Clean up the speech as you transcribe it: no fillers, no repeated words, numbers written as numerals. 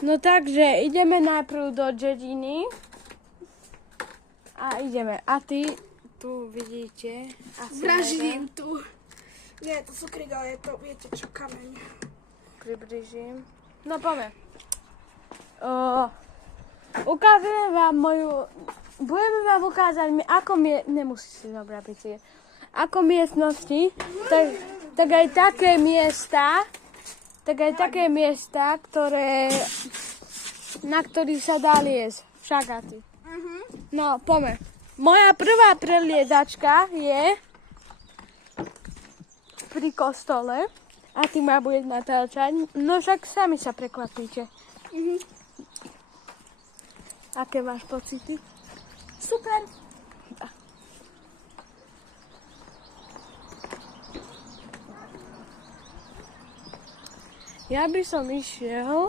No takže ideme najprv do dediny. A ideme. A ty tu vidíte. Vraždím tu. Nie, to sú kryg, ale je to, viete čo, kameň. Približím. No poďme. Ukážeme vám budeme vám ukázať, ako nemusíš si zobrať bicie. Ako miestnosti, tak aj také miesta, na ktorých sa dá liesť. Šagaty. No, poďme. Moja prvá preliedačka je pri kostole a ty ma budeš natáčať. No však sami sa prekvapíte. Aké máš pocity? Super. Ja by som išiel